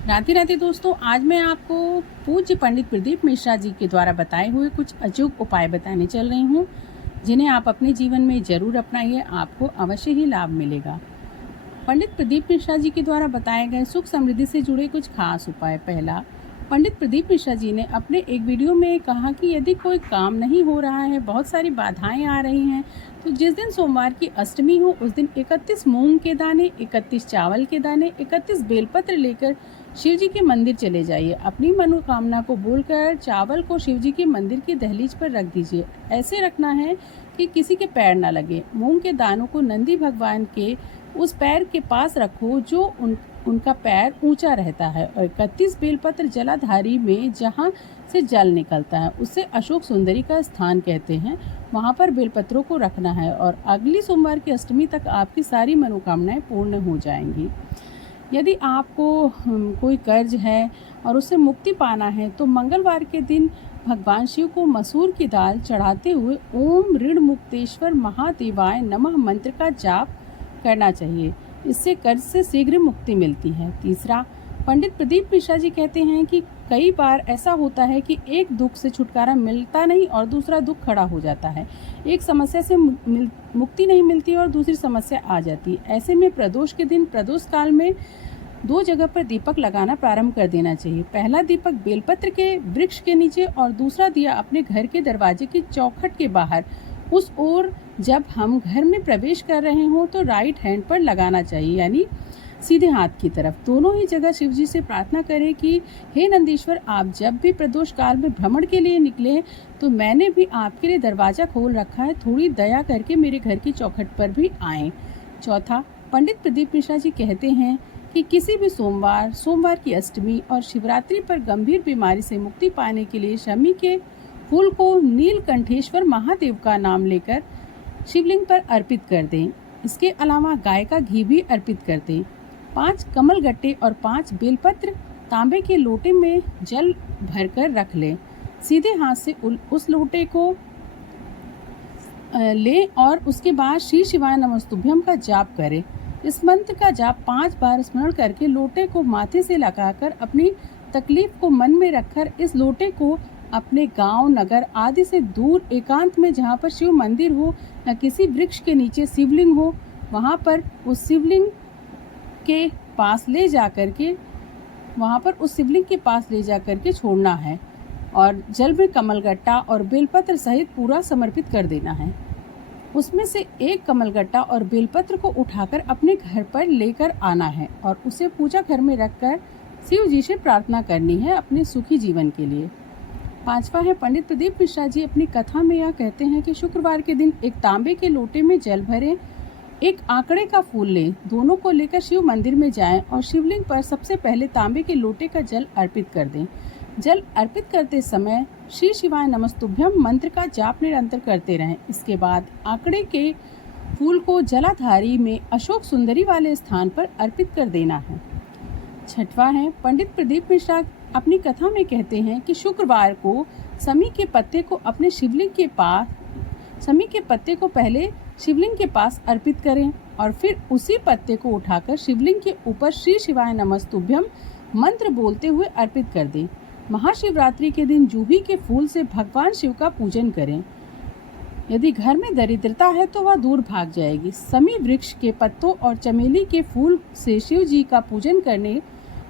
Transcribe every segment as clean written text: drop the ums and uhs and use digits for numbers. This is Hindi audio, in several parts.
राधे राधे दोस्तों, आज मैं आपको पूज्य पंडित प्रदीप मिश्रा जी के द्वारा बताए हुए कुछ अचूक उपाय बताने चल रही हूँ, जिन्हें आप अपने जीवन में ज़रूर अपनाइए। आपको अवश्य ही लाभ मिलेगा। पंडित प्रदीप मिश्रा जी के द्वारा बताए गए सुख समृद्धि से जुड़े कुछ खास उपाय। पहला, पंडित प्रदीप मिश्रा जी ने अपने एक वीडियो में कहा कि यदि कोई काम नहीं हो रहा है, बहुत सारी बाधाएं आ रही हैं, तो जिस दिन सोमवार की अष्टमी हो उस दिन 31 मूंग के दाने, 31 चावल के दाने, 31 बेलपत्र लेकर शिव जी के मंदिर चले जाइए। अपनी मनोकामना को बोलकर चावल को शिव जी के मंदिर की दहलीज पर रख दीजिए। ऐसे रखना है कि किसी के पैर न लगे। मूंग के दानों को नंदी भगवान के उस पैर के पास रखो जो उनका पैर ऊंचा रहता है, और 31 बेलपत्र जलाधारी में जहाँ से जल निकलता है उसे अशोक सुंदरी का स्थान कहते हैं, वहाँ पर बेलपत्रों को रखना है और अगली सोमवार की अष्टमी तक आपकी सारी मनोकामनाएं पूर्ण हो जाएंगी। यदि आपको कोई कर्ज है और उससे मुक्ति पाना है तो मंगलवार के दिन भगवान शिव को मसूर की दाल चढ़ाते हुए ओम ऋण मुक्तेश्वर महादेवाय नमः मंत्र का जाप करना चाहिए। इससे कर्ज से शीघ्र मुक्ति मिलती है। तीसरा, पंडित प्रदीप मिश्रा जी कहते हैं कि कई बार ऐसा होता है कि एक दुख से छुटकारा मिलता नहीं और दूसरा दुख खड़ा हो जाता है। एक समस्या से मुक्ति नहीं मिलती और दूसरी समस्या आ जाती है। ऐसे में प्रदोष के दिन प्रदोष काल में 2 जगह पर दीपक लगाना प्रारंभ कर देना चाहिए। पहला दीपक बेलपत्र के वृक्ष के नीचे और दूसरा दिया अपने घर के दरवाजे की चौखट के बाहर उस ओर जब हम घर में प्रवेश कर रहे हों तो राइट हैंड पर लगाना चाहिए, यानी सीधे हाथ की तरफ। दोनों ही जगह शिव जी से प्रार्थना करें कि हे नंदीश्वर, आप जब भी प्रदोष काल में भ्रमण के लिए निकले तो मैंने भी आपके लिए दरवाजा खोल रखा है, थोड़ी दया करके मेरे घर की चौखट पर भी आएं। चौथा, पंडित प्रदीप मिश्रा जी कहते हैं कि किसी भी सोमवार की अष्टमी और शिवरात्रि पर गंभीर बीमारी से मुक्ति पाने के लिए शमी के फूल को नीलकंठेश्वर महादेव का नाम लेकर शिवलिंग पर अर्पित कर दें। इसके अलावा गाय का घी भी अर्पित कर दें। 5 कमल गट्टे और 5 बेलपत्र तांबे के लोटे में जल भरकर रख लें। सीधे हाथ से उस लोटे को लें और उसके बाद श्री शिवाय नमस्तुभ्यम का जाप करें। इस मंत्र का जाप 5 बार स्मरण करके लोटे को माथे से लगाकर अपनी तकलीफ को मन में रखकर इस लोटे को अपने गांव, नगर आदि से दूर एकांत में, जहाँ पर शिव मंदिर हो या किसी वृक्ष के नीचे शिवलिंग हो, वहाँ पर उस शिवलिंग के पास ले जा करके छोड़ना है और जल में कमलगट्टा और बेलपत्र सहित पूरा समर्पित कर देना है। उसमें से एक कमलगट्टा और बेलपत्र को उठाकर अपने घर पर लेकर आना है और उसे पूजा घर में रखकर शिव जी से प्रार्थना करनी है अपने सुखी जीवन के लिए। 5वां है, पंडित प्रदीप मिश्रा जी अपनी कथा में यह कहते हैं कि शुक्रवार के दिन एक तांबे के लोटे में जल भरें, एक आंकड़े का फूल लें, दोनों को लेकर शिव मंदिर में जाएं और शिवलिंग पर सबसे पहले तांबे के लोटे का जल अर्पित कर दें। जल अर्पित करते समय श्री शिवाय नमस्तुभ्यम मंत्र का जाप निरंतर करते रहें। इसके बाद आंकड़े के फूल को जलाधारी में अशोक सुंदरी वाले स्थान पर अर्पित कर देना है। 6वां है, पंडित प्रदीप मिश्रा अपनी कथा में कहते हैं कि शुक्रवार को समी के पत्ते को पहले शिवलिंग के पास अर्पित करें और फिर उसी पत्ते को उठाकर शिवलिंग के ऊपर श्री शिवाय नमस्तुभ्यम मंत्र बोलते हुए अर्पित कर दें। महाशिवरात्रि के दिन जूही के फूल से भगवान शिव का पूजन करें। यदि घर में दरिद्रता है तो वह दूर भाग जाएगी। समी वृक्ष के पत्तों और चमेली के फूल से शिव जी का पूजन करने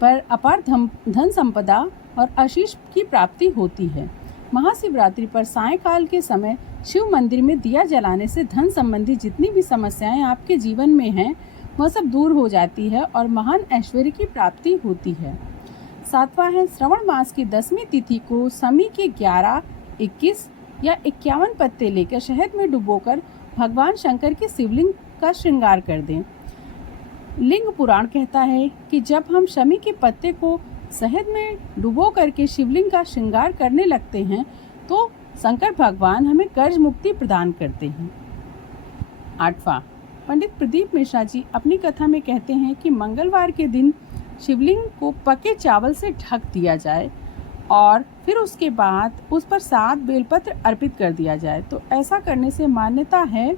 पर अपार धन संपदा और आशीष की प्राप्ति होती है। महाशिवरात्रि पर सायंकाल के समय शिव मंदिर में दिया जलाने से धन संबंधी जितनी भी समस्याएं आपके जीवन में हैं, वह सब दूर हो जाती है और महान ऐश्वर्य की प्राप्ति होती है। 7वां है, श्रवण मास की 10वीं तिथि को समी के 11, 21 या 51 पत्ते लेकर शहद में डुबोकर भगवान शंकर के शिवलिंग का श्रृंगार कर दें। लिंग पुराण कहता है कि जब हम शमी के पत्ते को शहद में डुबो करके शिवलिंग का श्रृंगार करने लगते हैं तो शंकर भगवान हमें कर्ज मुक्ति प्रदान करते हैं। 8वां, पंडित प्रदीप मिश्रा जी अपनी कथा में कहते हैं कि मंगलवार के दिन शिवलिंग को पके चावल से ढक दिया जाए और फिर उसके बाद उस पर 7 बेलपत्र अर्पित कर दिया जाए। तो ऐसा करने से मान्यता है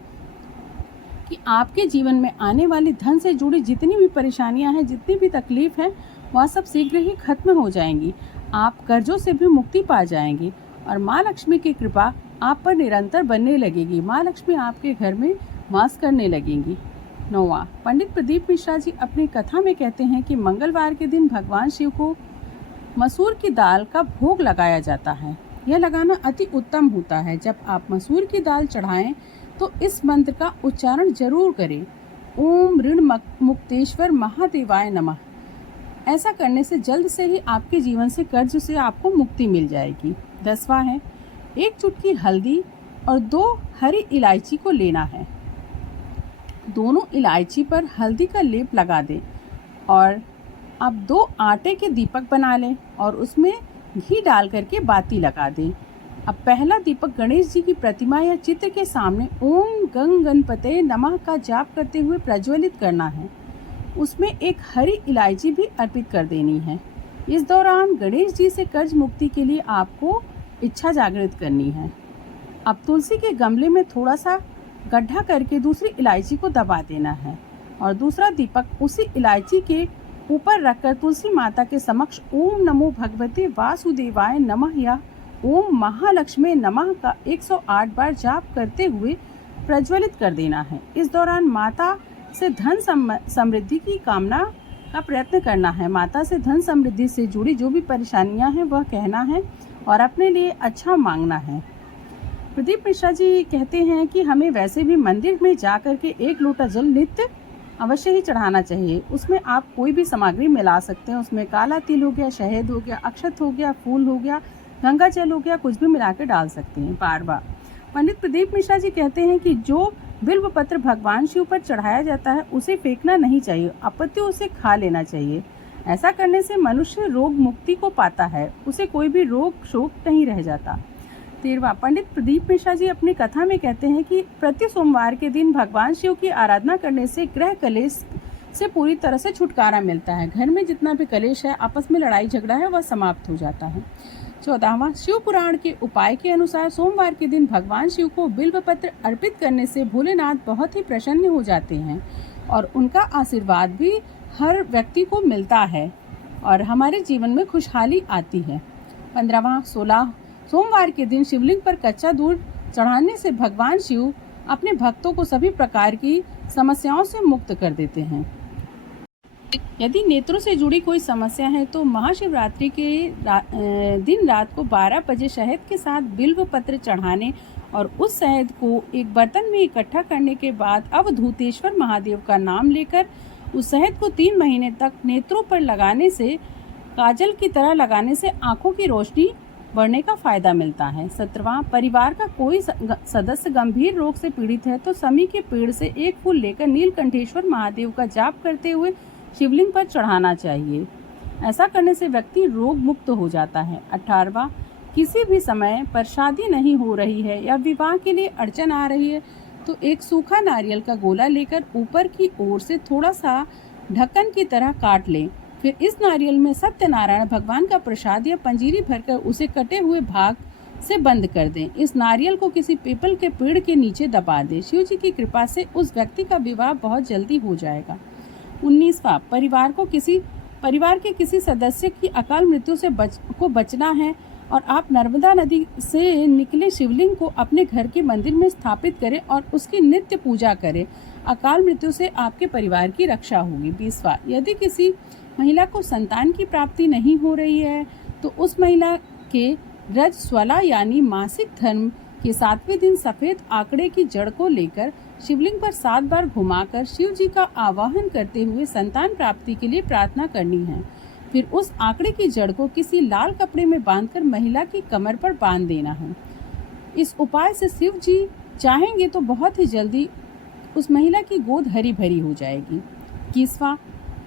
कि आपके जीवन में आने वाली धन से जुड़ी जितनी भी परेशानियां हैं, जितनी भी तकलीफ है, वह सब शीघ्र ही खत्म हो जाएंगी। आप कर्जों से भी मुक्ति पा जाएंगे और माँ लक्ष्मी की कृपा आप पर निरंतर बनने लगेगी। माँ लक्ष्मी आपके घर में वास करने लगेंगी। 9वां, पंडित प्रदीप मिश्रा जी अपनी कथा में कहते हैं कि मंगलवार के दिन भगवान शिव को मसूर की दाल का भोग लगाया जाता है। यह लगाना अति उत्तम होता है। जब आप मसूर की दाल चढ़ाएं तो इस मंत्र का उच्चारण जरूर करें, ओम ऋण मुक्तेश्वर महादेवाय नमः। ऐसा करने से जल्द से ही आपके जीवन से कर्ज से आपको मुक्ति मिल जाएगी। 10वां है, एक चुटकी हल्दी और 2 हरी इलायची को लेना है। दोनों इलायची पर हल्दी का लेप लगा दें और अब 2 आटे के दीपक बना लें और उसमें घी डाल करके बाती लगा दें। अब पहला दीपक गणेश जी की प्रतिमा या चित्र के सामने ओम गंग गणपते नमः का जाप करते हुए प्रज्वलित करना है। उसमें एक हरी इलायची भी अर्पित कर देनी है। इस दौरान गणेश जी से कर्ज मुक्ति के लिए आपको इच्छा जागृत करनी है। अब तुलसी के गमले में थोड़ा सा गड्ढा करके दूसरी इलायची को दबा देना है और दूसरा दीपक उसी इलायची के ऊपर रखकर तुलसी माता के समक्ष ओम नमो भगवते वासुदेवाय नमः या ओम महालक्ष्मी नमः का 108 बार जाप करते हुए प्रज्वलित कर देना है। इस दौरान माता से धन समृद्धि की कामना का प्रयत्न करना है। माता से धन समृद्धि से जुड़ी जो भी परेशानियां हैं वह कहना है और अपने लिए अच्छा मांगना है। प्रदीप मिश्रा जी कहते हैं कि हमें वैसे भी मंदिर में जा कर के 1 लोटा जल नित्य अवश्य ही चढ़ाना चाहिए। उसमें आप कोई भी सामग्री मिला सकते हैं। उसमें काला तिल हो गया, शहद हो गया, अक्षत हो गया, फूल हो गया, गंगा जल हो गया, कुछ भी मिला के डाल सकते हैं। 12वां, पंडित प्रदीप मिश्रा जी कहते हैं कि जो बिल्व पत्र भगवान शिव पर चढ़ाया जाता है उसे फेंकना नहीं चाहिए, अपितु उसे खा लेना चाहिए। ऐसा करने से मनुष्य रोग मुक्ति को पाता है, उसे कोई भी रोग शोक नहीं रह जाता। 13वां, पंडित प्रदीप मिश्रा जी अपनी कथा में कहते हैं कि प्रति सोमवार के दिन भगवान शिव की आराधना करने से ग्रह कलेश से पूरी तरह से छुटकारा मिलता है। घर में जितना भी कलेश है, आपस में लड़ाई झगड़ा है, वह समाप्त हो जाता है। 14वां, शिव पुराण के उपाय के अनुसार सोमवार के दिन भगवान शिव को बिल्व पत्र अर्पित करने से भोलेनाथ बहुत ही प्रसन्न हो जाते हैं और उनका आशीर्वाद भी हर व्यक्ति को मिलता है और हमारे जीवन में खुशहाली आती है। 15वां, 16 सोमवार के दिन शिवलिंग पर कच्चा दूध चढ़ाने से भगवान शिव अपने भक्तों को सभी प्रकार की समस्याओं से मुक्त कर देते हैं। यदि नेत्रों से जुड़ी कोई समस्या है तो महाशिवरात्रि के दिन रात को 12 बजे शहद के साथ बिल्व पत्र चढ़ाने और उस शहद को एक बर्तन में इकट्ठा करने के बाद अवधूतेश्वर महादेव का नाम लेकर उस शहद को 3 महीने तक नेत्रों पर लगाने से, काजल की तरह लगाने से आंखों की रोशनी बढ़ने का फायदा मिलता है। 17वां, परिवार का कोई सदस्य गंभीर रोग से पीड़ित है तो समी के पेड़ से एक फूल लेकर नीलकंठेश्वर महादेव का जाप करते हुए शिवलिंग पर चढ़ाना चाहिए। ऐसा करने से व्यक्ति रोग मुक्त हो जाता है। 18वां, किसी भी समय पर शादी नहीं हो रही है या विवाह के लिए अड़चन आ रही है तो एक सूखा नारियल का गोला लेकर ऊपर की ओर से थोड़ा सा ढक्कन की तरह काट लें। फिर इस नारियल में सत्यनारायण भगवान का प्रसाद या पंजीरी भरकर उसे कटे हुए भाग से बंद कर दें। इस नारियल को किसी पीपल के पेड़ के नीचे दबा दें। शिव जी की कृपा से उस व्यक्ति का विवाह बहुत जल्दी हो जाएगा। 19वां, परिवार के किसी सदस्य की अकाल मृत्यु से बचना है और आप नर्मदा नदी से निकले शिवलिंग को अपने घर के मंदिर में स्थापित करें और उसकी नित्य पूजा करें। अकाल मृत्यु से आपके परिवार की रक्षा होगी। 20वां, यदि किसी महिला को संतान की प्राप्ति नहीं हो रही है तो उस महिला के रजस्वला यानी मासिक धर्म के 7वें दिन सफेद आंकड़े की जड़ को लेकर शिवलिंग पर 7 बार घुमाकर शिव जी का आवाहन करते हुए संतान प्राप्ति के लिए प्रार्थना करनी है। फिर उस आंकड़े की जड़ को किसी लाल कपड़े में बांधकर महिला की कमर पर बांध देना है। इस उपाय से शिव जी चाहेंगे तो बहुत ही जल्दी उस महिला की गोद हरी भरी हो जाएगी। 21वां,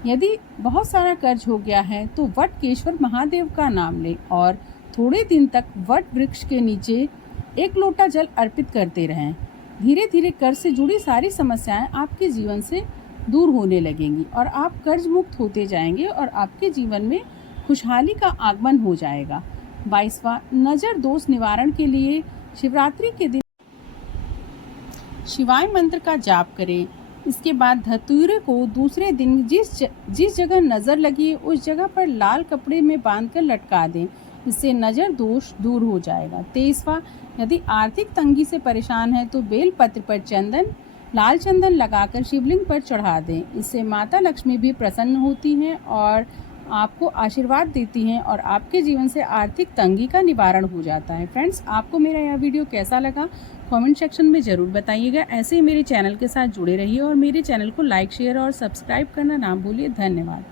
यदि बहुत सारा कर्ज हो गया है तो वटकेश्वर महादेव का नाम लें और थोड़े दिन तक वट वृक्ष के नीचे 1 लोटा जल अर्पित करते रहें। धीरे धीरे कर्ज से जुड़ी सारी समस्याएं आपके जीवन से दूर होने लगेंगी और आप कर्ज मुक्त होते जाएंगे और आपके जीवन में खुशहाली का आगमन हो जाएगा। 22वां, नजर दोष निवारण के लिए शिवरात्रि के दिन शिवाय मंत्र का जाप करें। इसके बाद धतूरे को दूसरे दिन जिस जगह नज़र लगी उस जगह पर लाल कपड़े में बांधकर लटका दें। इससे नज़र दोष दूर हो जाएगा। 23वां, यदि आर्थिक तंगी से परेशान है तो बेल पत्र पर लाल चंदन लगाकर शिवलिंग पर चढ़ा दें। इससे माता लक्ष्मी भी प्रसन्न होती हैं और आपको आशीर्वाद देती हैं और आपके जीवन से आर्थिक तंगी का निवारण हो जाता है। फ्रेंड्स, आपको मेरा यह वीडियो कैसा लगा कमेंट सेक्शन में ज़रूर बताइएगा। ऐसे ही मेरे चैनल के साथ जुड़े रहिए और मेरे चैनल को लाइक, शेयर और सब्सक्राइब करना ना भूलिए। धन्यवाद।